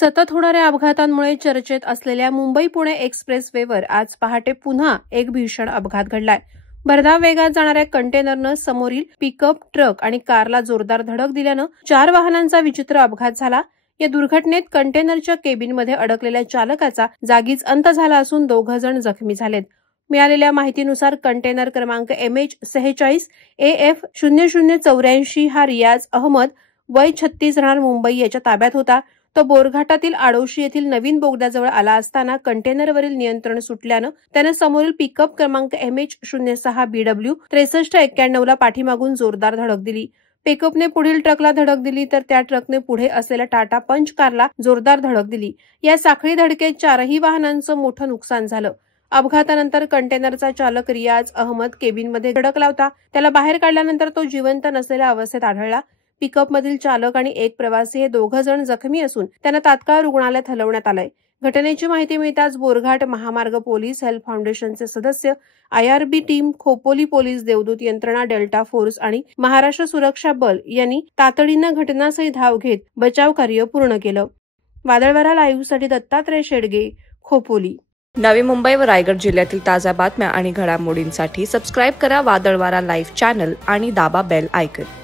सतत होणाऱ्या अपघातांमुळे चर्चेत असलेल्या मुंबई-पुणे एक्सप्रेसवेवर आज पहाटे पुन्हा एक भीषण अपघात घडलाय. भरधाव वेगात जाणाऱ्या कंटेनरनं समोरील पिकअप ट्रक आणि कारला जोरदार धडक दिल्यानं 4 वाहनांचा विचित्र अपघात झाला. या दुर्घटनेत कंटेनरच्या केबिनमध्ये अडकलेल्या चालकाचा जागीच अंत झाला असून 2 जण जखमी झालेत. मिळालेल्या माहितीनुसार कंटेनर क्रमांक MH46 AF 0084 हा रियाज अहमद वय 36 राहणार मुंबई याच्या ताब्यात होता. तो बोरघाटातील आडोशी येथील नवीन बोगद्याजवळ आला असताना कंटेनरवरील नियंत्रण सुटल्यानं त्यानं समोरील पिकअप क्रमांक MH06 BW 6391 ला पाठीमागून जोरदार धडक दिली. पिकअपने पुढील ट्रकला धडक दिली तर त्या ट्रकने पुढे असलेल्या टाटा पंच कारला जोरदार धडक दिली. या साखळी धडकेत 4ही वाहनांचं मोठं नुकसान झालं. अपघातानंतर कंटेनरचा चालक रियाज अहमद केबिनमध्ये धडकला होता. त्याला बाहेर काढल्यानंतर तो जिवंत नसलेल्या अवस्थेत आढळला. पिकअपमधील चालक आणि एक प्रवासी हे 2 जण जखमी असून त्यांना तात्काळ रुग्णालयात हलवण्यात आलंय. घटनेची माहिती मिळताच बोरघाट महामार्ग पोलीस, हेल्प फाउंडेशनचे सदस्य, IRB टीम, खोपोली पोलीस, देवदूत यंत्रणा, डेल्टा फोर्स आणि महाराष्ट्र सुरक्षा बल यांनी तातडीनं घटनास्थळी धाव घेत बचाव कार्य पूर्ण केलं. वादळवारा लाईव्हसाठी दत्तात्रय शेडगे, खोपोली. नवी मुंबई व रायगड जिल्ह्यातील ताज्या बातम्या आणि घडामोडींसाठी सबस्क्राईब करा वादळवारा लाईव्ह चॅनल आणि दाबा बेल आयकॉन.